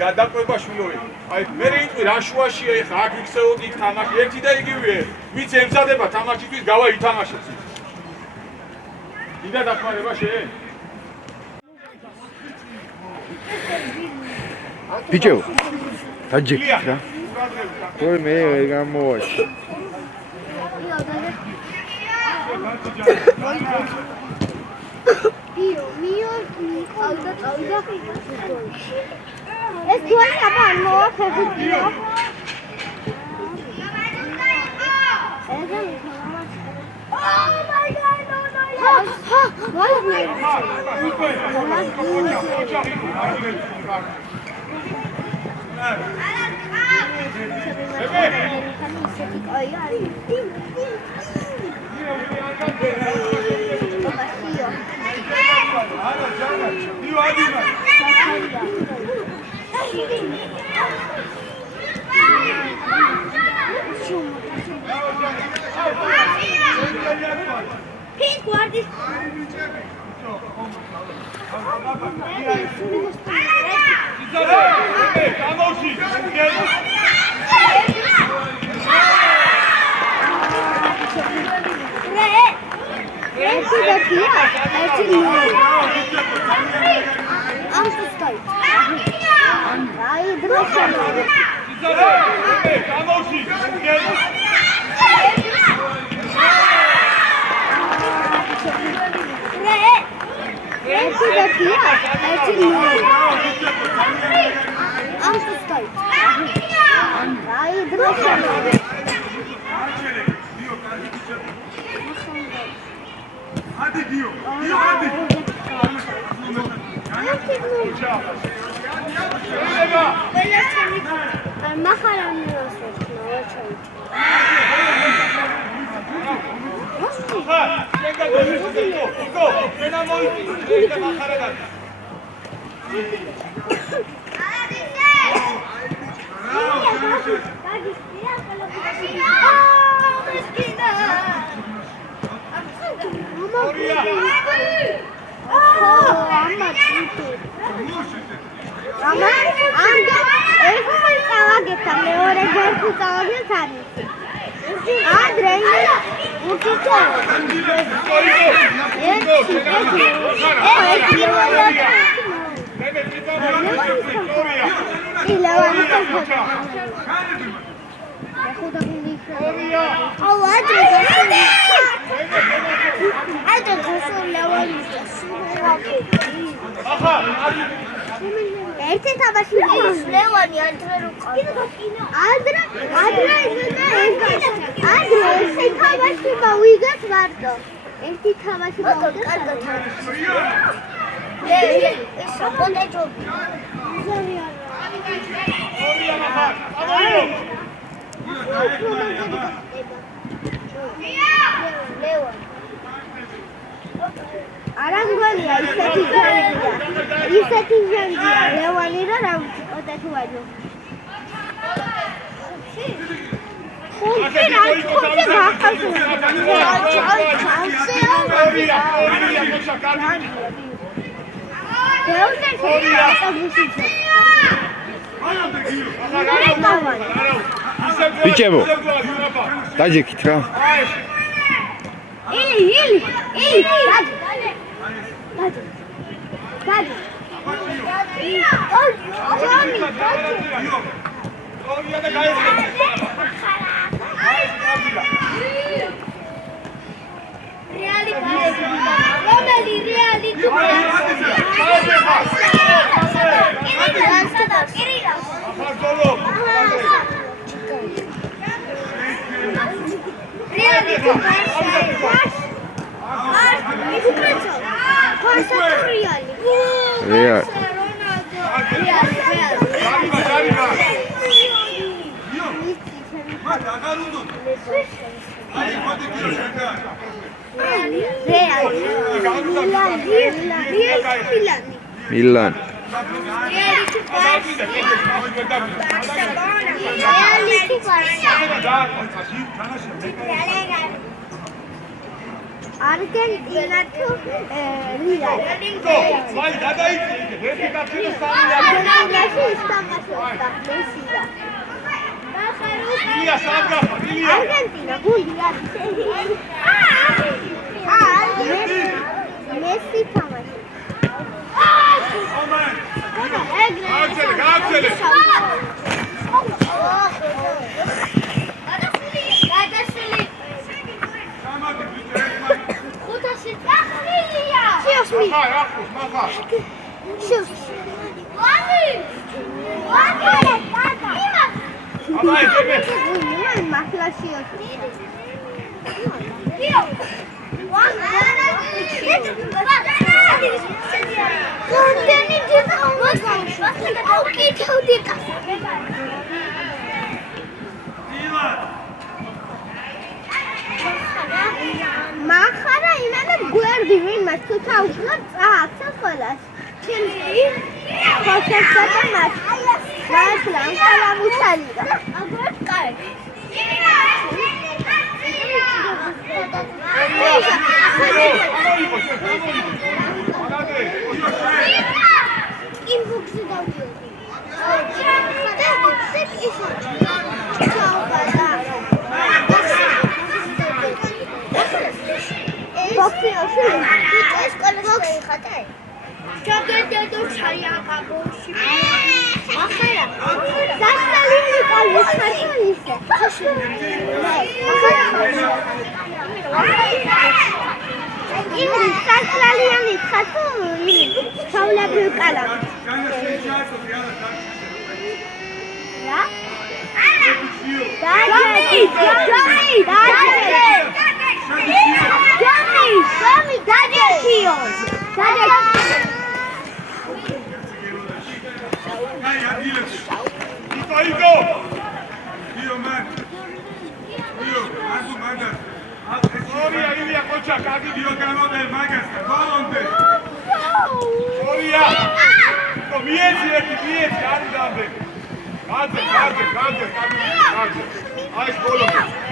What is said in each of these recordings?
გადაყვება შულოვი. აი მე რითი რა შუაშია ეხა აქ იქცეოდი თამაში ერთი და იგივეა. ვიც ემზადება თამაშისთვის გავა ითამაშებს. იდა დახმარება შენ? ბიჭო, დაჯექით რა. თორე მე ვერ გამოვაჩი. მიო ყავდა ეს თვალი აბა მოახერხებია Oh my god, no, no, Pink guardi. ბიჭებო, დაჯექით რა. Milan. Argentina თუ რია. ვაი, გადაიწე, ერთი კაცი და არგენტინაში ისტამაშობდა მესია. ილია სადგაფა, ილია. არგენტინა გუნდი არის. მესი თამაში. გააგზელე. მახარა იმენა გვერდი ვინმე თუ თავშლა წააცა ყველას ჩემი ხოშესა და მაშლა ამხალამუცალიდა აგრეთ კაი ინბოქსი დავდიოდი ბოქსი ეს კოლექცია ხატე ჩაგედო ჩაიაკაბოში ახლა დასალინი კალვი ხარტონისა იმი დასალიანი ხარტონი ჩავლები კალა რა დაჯი დაჯი Ილია, კოჩა, კარგი დიო გამოდე მაგას, ბოლომდე. ილია. მიეცი, არ დამბე. გაძე, კარგი. აი ბოლომდე.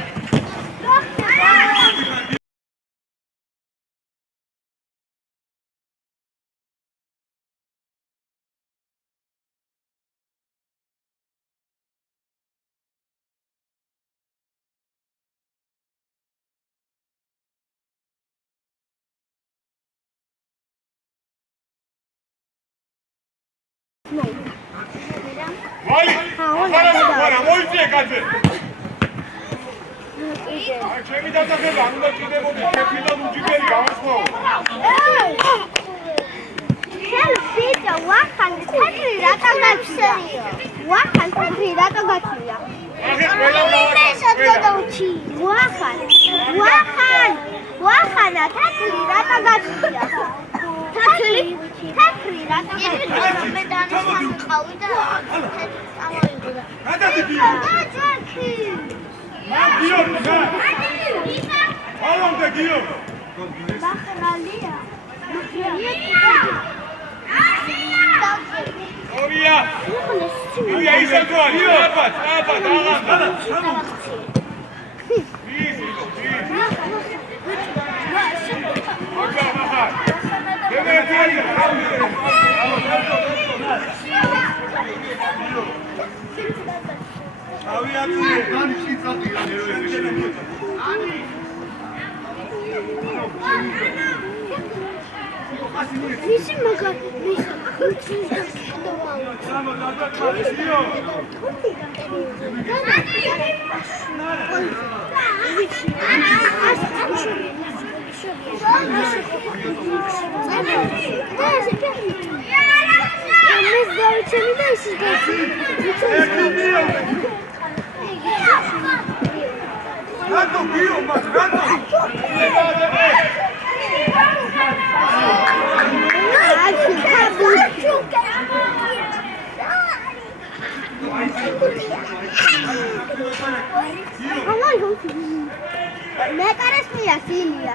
ვაი, არა, მოიწე კაცი. აი, ჩემი დადაგება, არ უნდა კიდევოდი, შეფიდან უჯიგელი გამოსხმაო. სელფიტა ვახან თეთრი რატო გაჩერია? ვახან თეთრი რატო გაჩერია? ახლა ყველა გავაკეთე. ვახანა თეთრი რატო გაჩერია? თეთრი რატო გაჩერია? მე დანიშნავ ყავი და ამოიღო. გადადიდიო. გაჩერქი. გიო, გა. ბოლომდე გიო. ბახრალია. ილია ისე გვარი, აბათ, აღარ. მისი მაგა მისი მე კარესია სილია.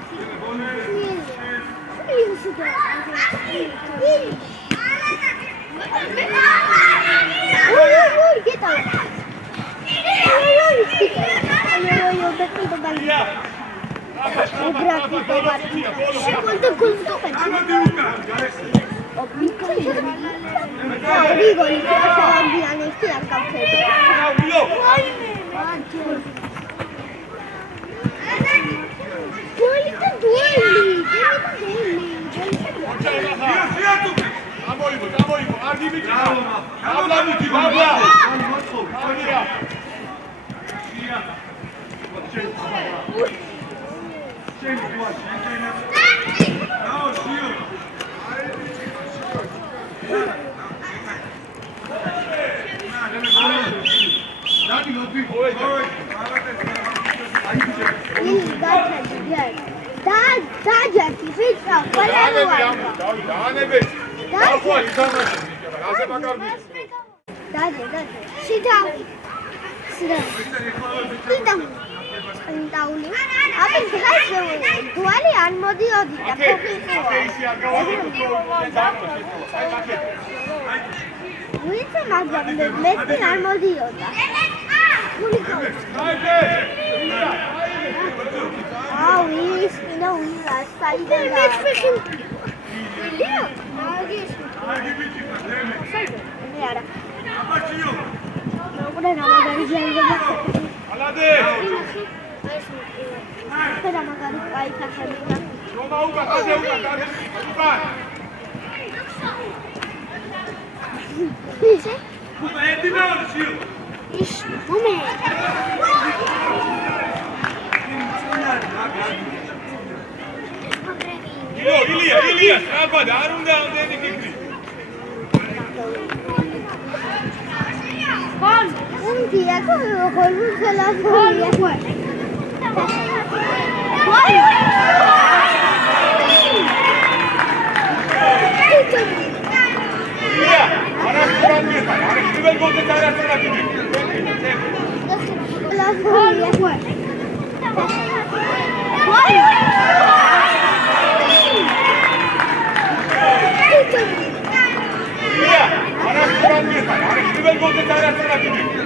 Ilija, strapa, dar unde ide Kikri? Un día con luz de la furia. Ilija, araç bırakmıyor. Araç güven golde tarafına gidiyor. La furia. Ilija, araç bırakmıyor. Araç güven golde tarafına gidiyor.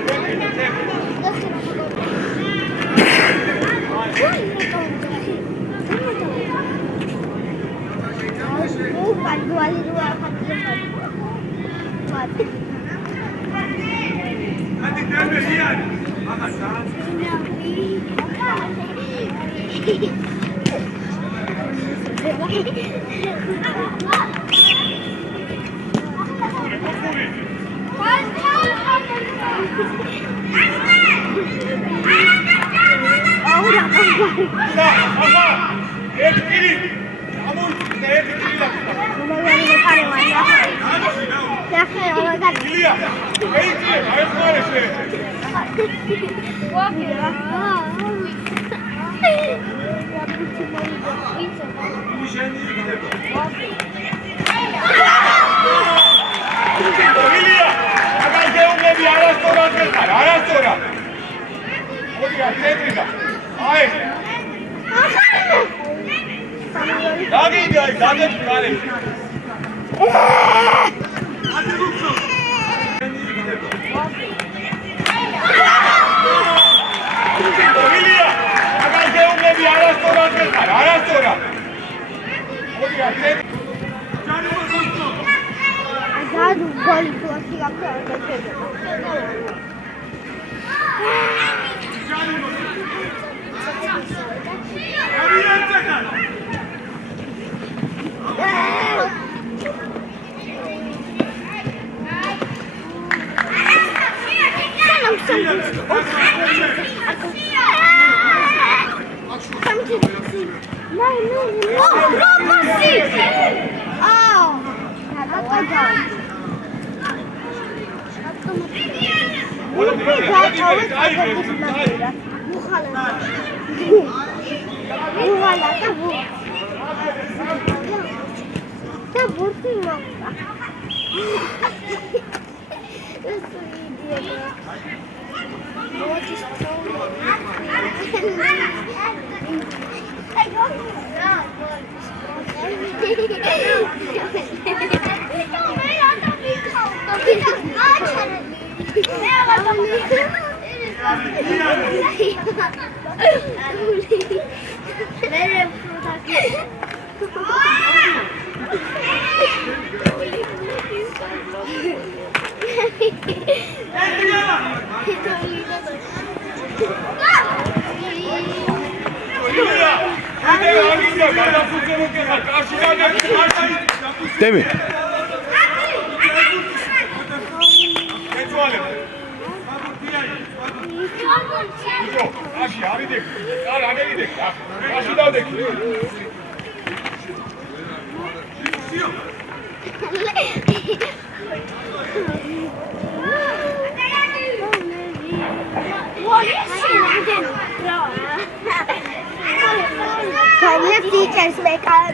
Hadi gelme Ilija. Bak Ilija, agak geunne bir araç sonra. Hadi ya, tebrikler. Hayır. Daha iyi değil, daha da çıkarır. Hadi Lutsu. Ilija, agak geunne bir araç sonra. Hadi ya, tebrikler. Azadu gol tu assim a დემი აში არიდე, არ ამერიდე, აში დავდექი. Tavla teachers bekar.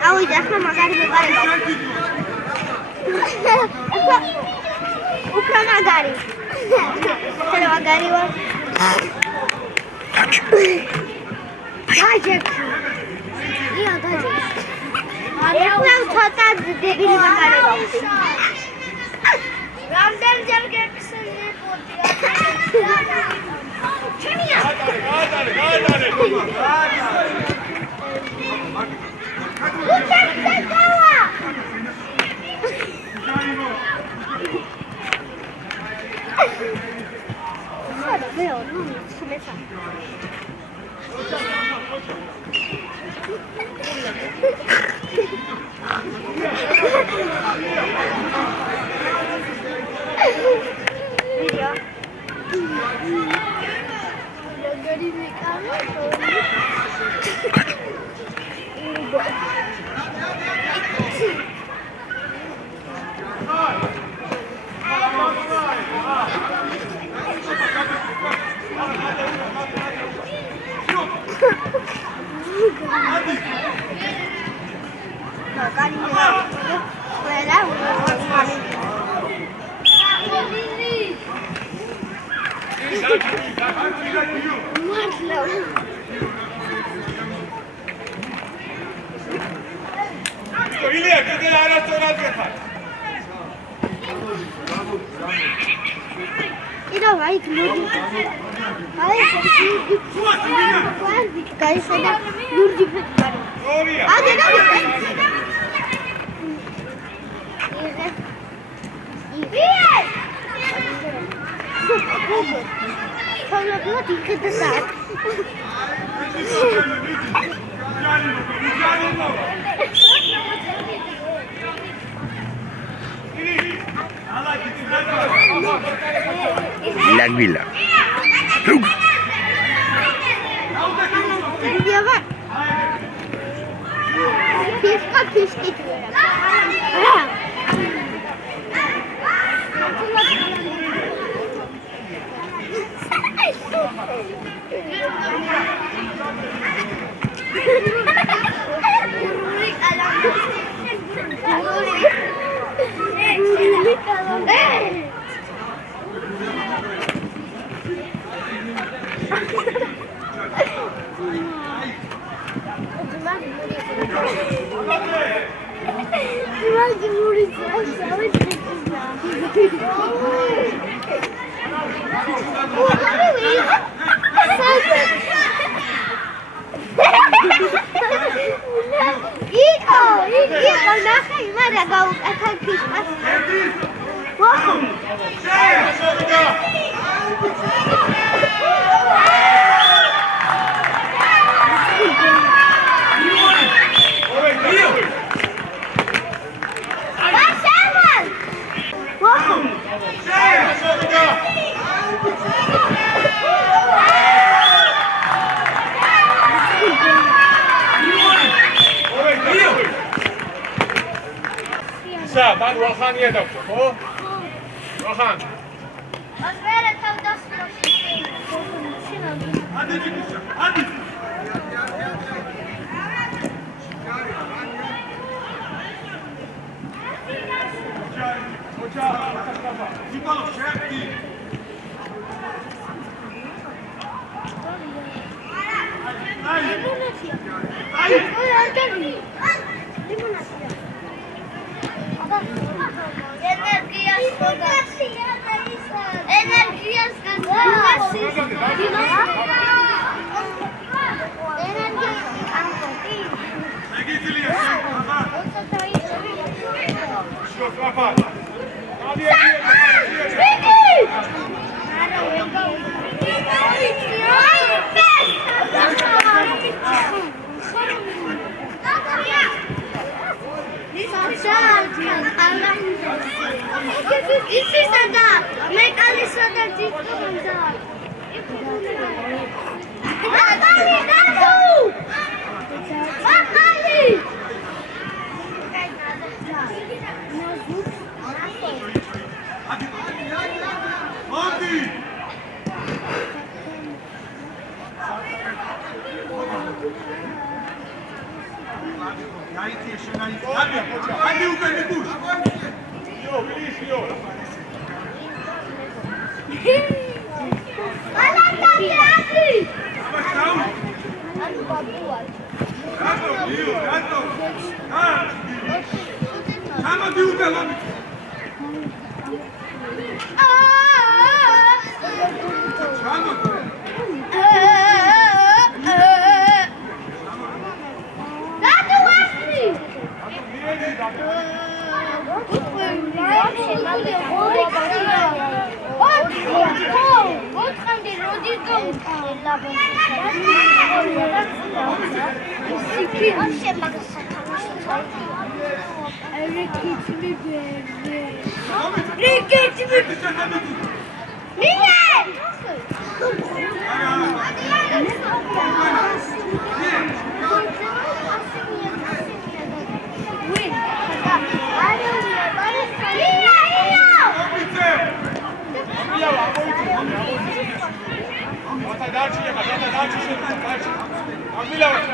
Aui, deixa magari mi pare. Ukra magari. Hello magari wa. Dajek. Io dajek. Ekla chota debili magari wa. Ramdan jal ke kisne potiya. Chiniya. Ilya, gel araçtan gel. Ida vai Lurdi. Vai, guys, seda Lurdi fare. Gloria. Ah, deda. Fala boa dica da tarde. La villa. Dia vai. Pisca pisca. Alam. მან ვახანია დავჭო, ხო? ვახან. მას ვერა თავდასხმა. ადი. Milava,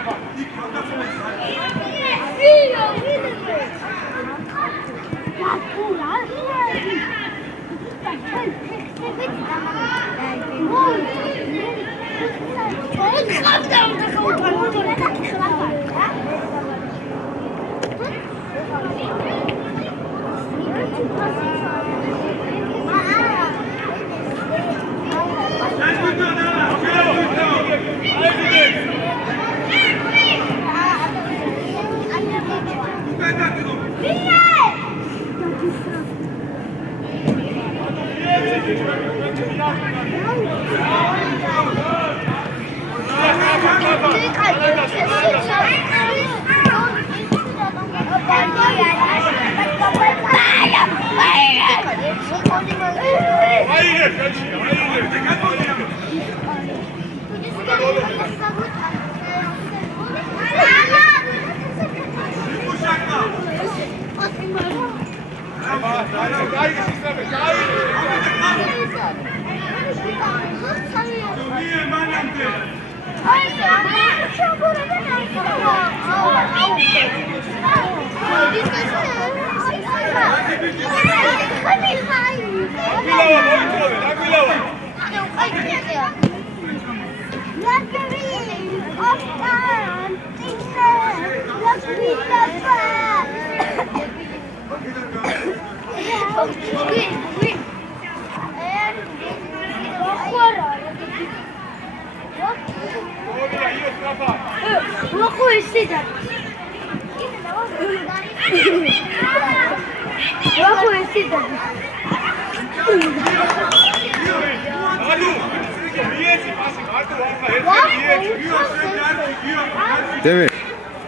დემე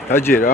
დაჯერა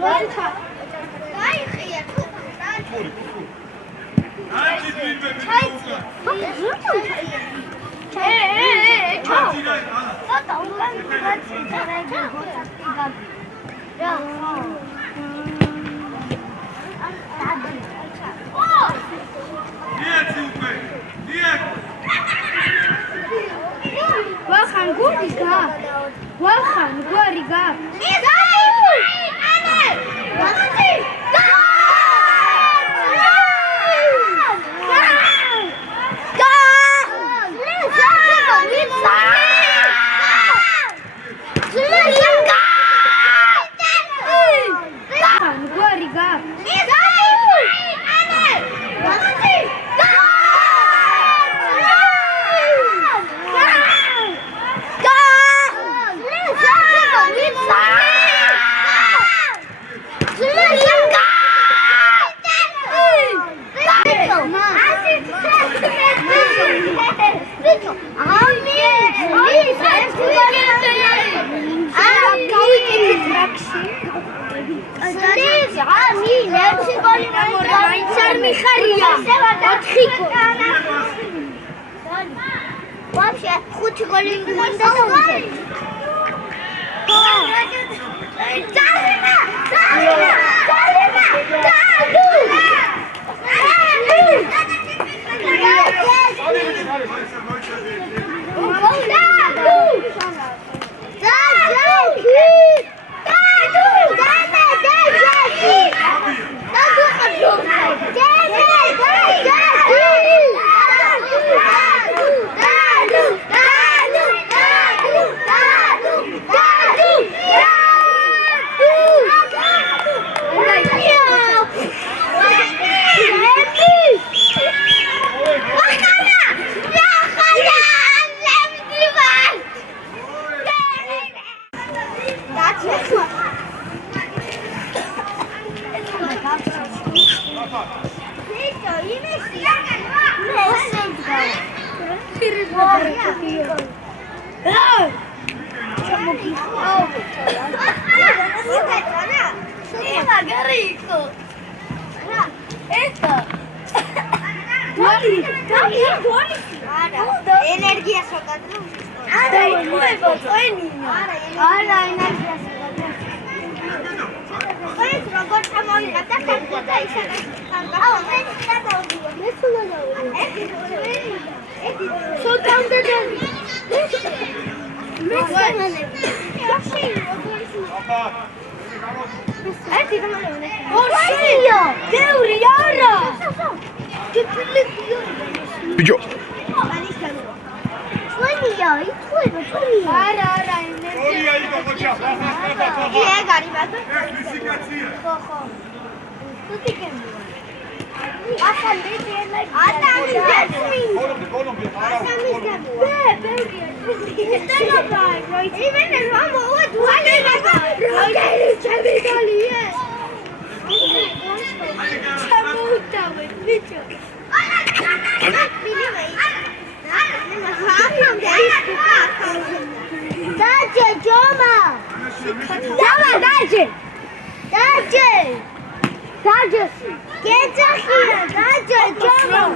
Let's go! 4 გოლი. Вообще 5 გოლი უნდა დავუძინოთ. Energia sokadro. Ara, nuevo, buenino. Ara, energia sokadro. Oye, pero corta muy la taza puta y se ah, me está dando. Me solo lo. Soltando de. Me solo. Orsillo, Deuri, ara. Que película. ბიჭო Sueño, y fuego, sueño. Ara, Orია იყო ხოჩა. გარი მაგა. ფიზიკაცია. ხო. თუთი გემია. ახლა მეძიელა. ატამის გასმინ. კოლომბია, არა. ატამის გასმინ. ბელგია. სტელობა, როი. იმენა რომ მოვა დუალე მაგა. როი, ჩემი გალია. ჩამოუტავე, ბიჭო. Dadzie, Joma! Joma, dadzie! Dadzie! Dadzie! Get up here! Dadzie, Joma!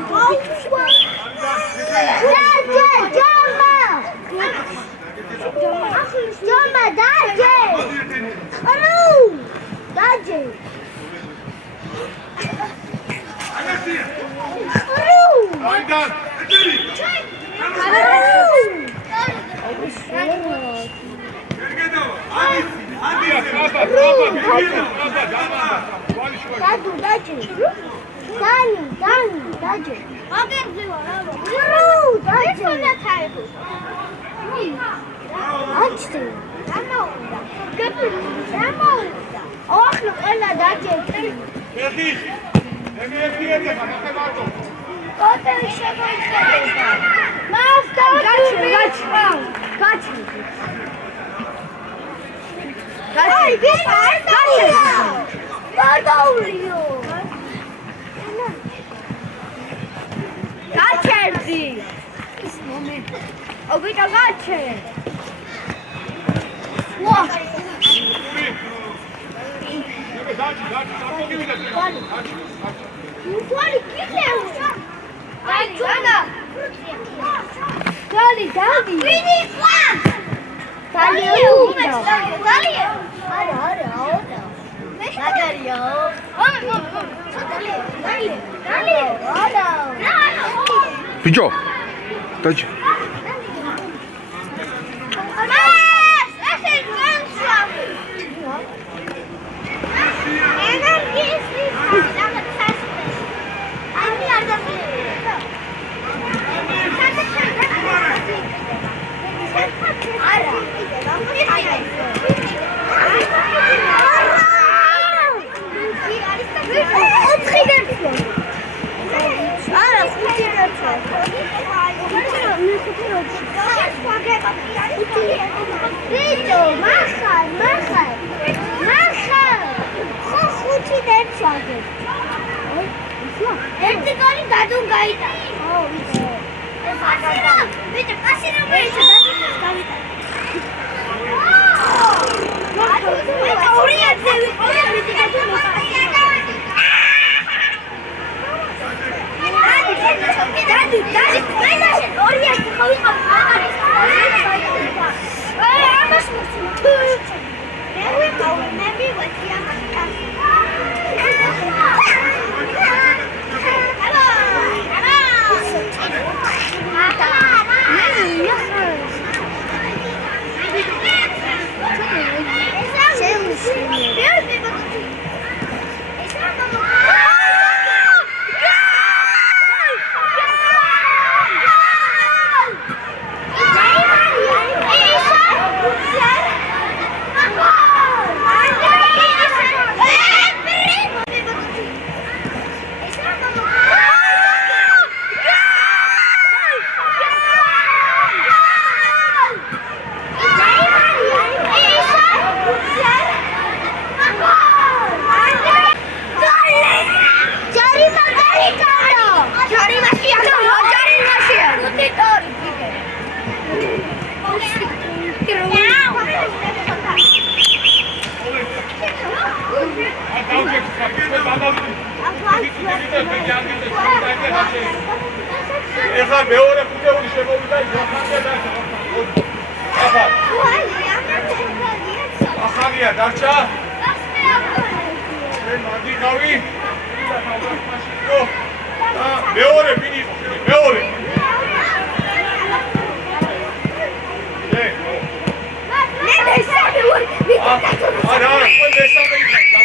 Dadzie, Joma! Joma, dadzie! Anu! Dadzie! Aydan. ბიჭო დაჭი ეხლა მეორე ხუთეული შემოვიდა ახალია დარჩა. ახალია დარჩა. მადი გავი. მეორე ფინიში, მეორე. არა, ყველა ესაა იქნება.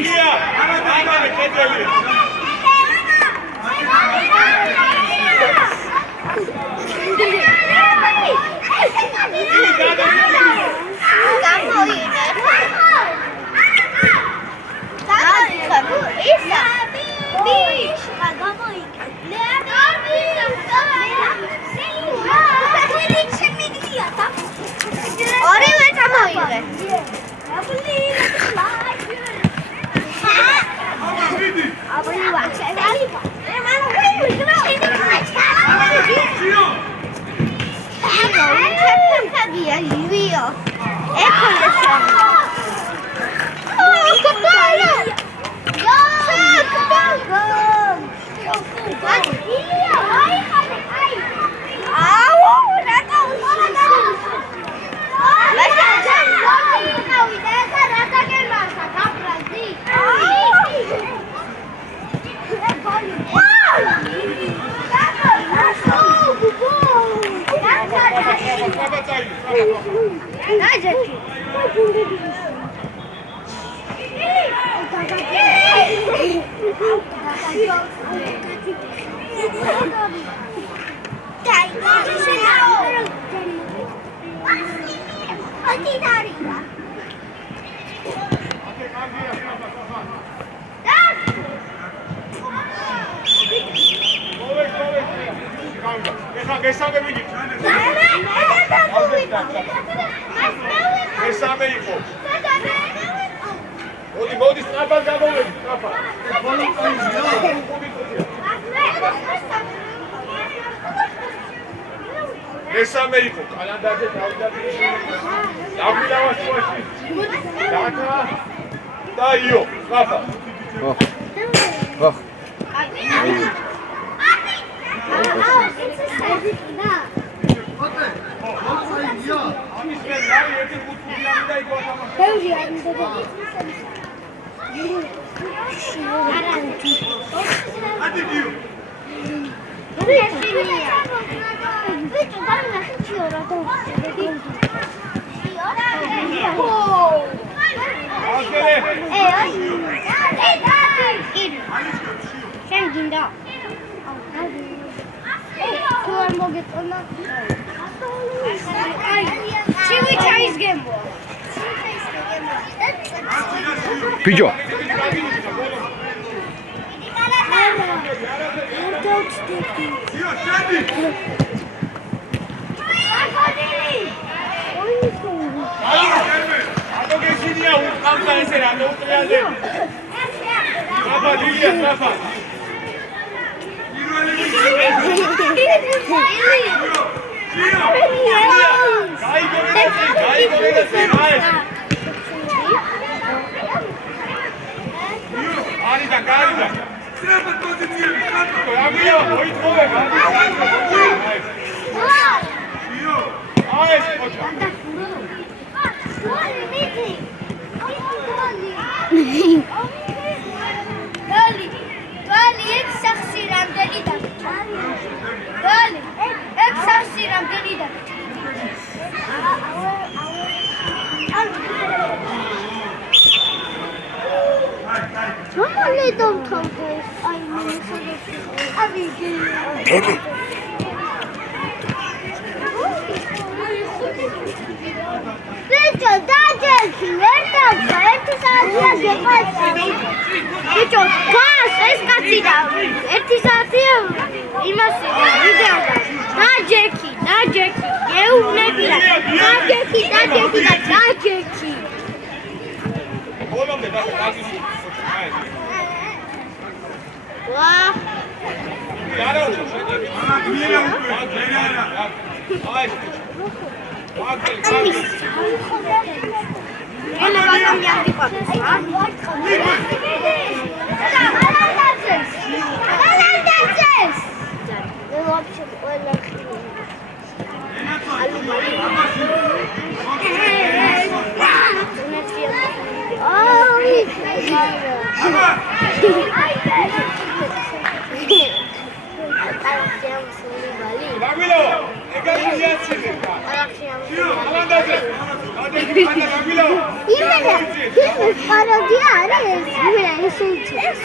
ია, ამა კეთილი. ორივე წამოიღე. ესამე იყო. მოდი, სწრაფად გამოვედი, სწრაფად. ესამე იყო, კალენდარზე დავიდადი. დავიდავა შუაში. დაკა და იო, სწრაფად. ამის მე რავი ერთი ხუთი და იყო თამაში. ბევრი არ მიდოდა. ადი გიო. ბიჭო, დაინახე რა და. შენ გინდა? თუ არ მოგეწონა? ჩივი ჩაის გემო. ბიჭო გიო, შედი. აბა გეშინია უკამდა ესე რა დაუტრიალე. აბა დილია სწრაფა. არიდა, გარიდა. ტრება პოზიციები ხატო. ამია, მოიწოვე. გიო. აი, ხოჭა. გალი, ეგ სახსი რამდენი დაგჭა? გალი, ეგ სახსი რამდენი დაგჭა? ჩამოლედო თავზე, აი მოსულები. ავიგე. ბები ბიჭო, დაჯექი, ერთად, ერთი საათია გეყაჩა. ბიჭო, გას ეს კაცი და ერთი საათია იმასე ვიდეო. დაჯექი, გეუბნები რა. დაჯექი და დაჯექი. ბოლომდე დაგიში. აი. ვა. არა უჩო, შედი. აი. ენა ბატონი არ გიყვარს. ალანდაცეს. მე ვაფშე ყველა ხილი. აი. გაგვილო ეგარიაცილე ალანდაზე გაგვილო იმენა პაროდია არის ეს უჩი ეს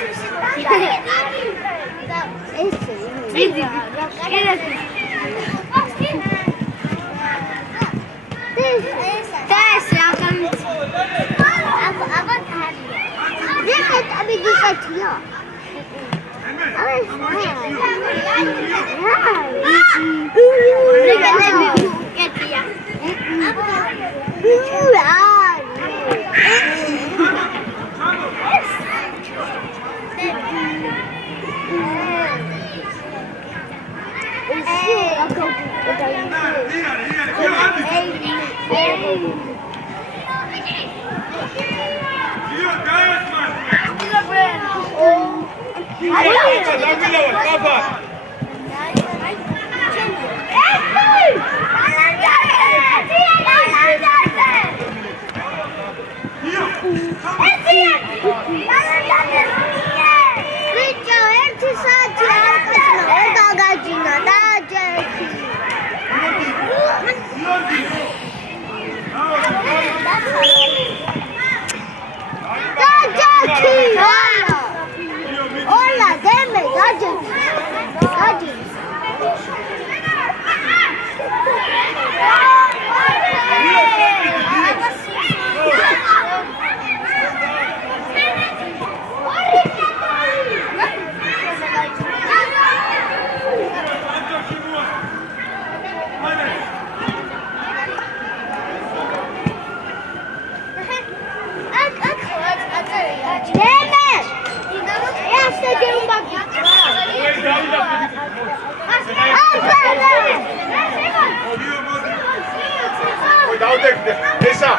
ესა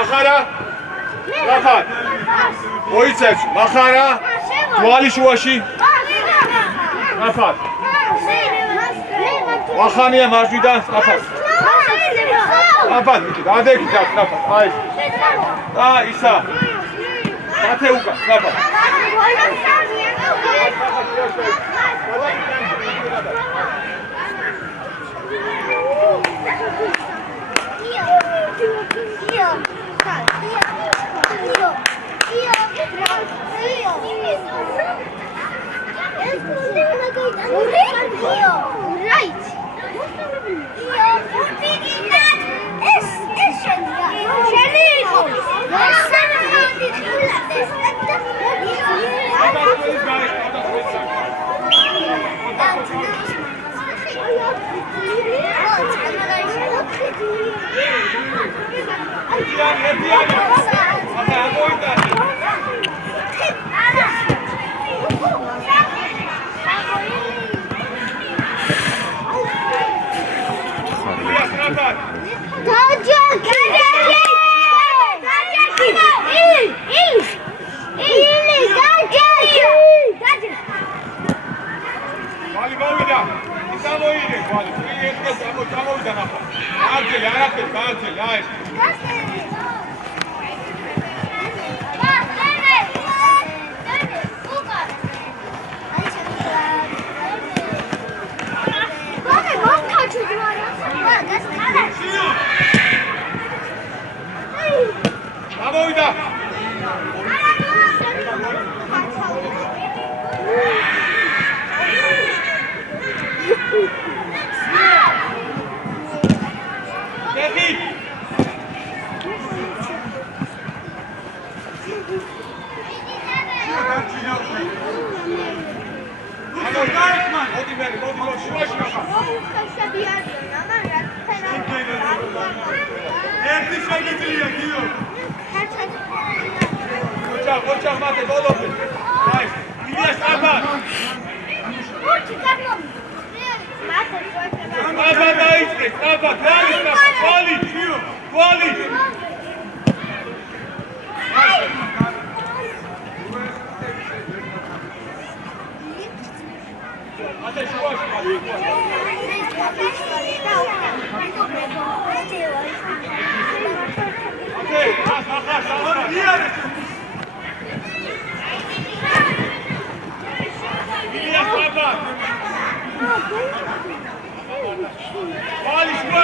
ახარა რახან მოიცეს ახარა თვალი შუაში რახან ახანია მარჯვიდან რახან რახან გადაგიდა რახან აი და ისა მათეუკა რახან Thank you.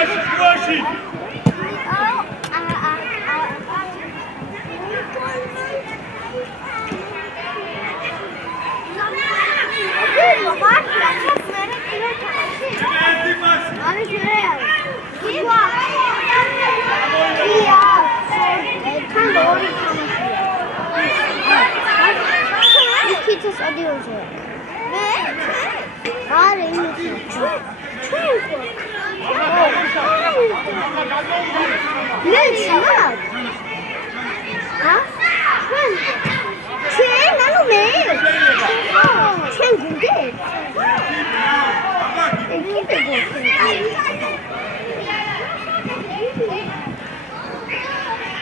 შუაში.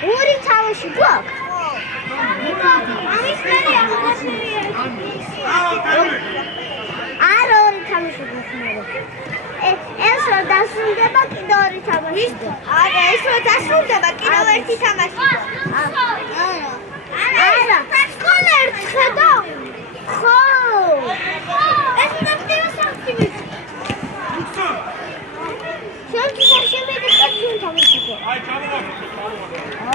ორი თავში გვაქვს. ამის მერე არა ორი თამაში გვაქვს. ეს რო დასრულდება კიდე ორი თამაში. არა, ეს რო დასრულდება კიდე ერთი თამაში. არა. სკოლა ერთხება. ხო. ეს ნახტივა სამთივი. შემდგარ შემდეგი კაცი თამაში. აი, ჩამოვაგდე. ო.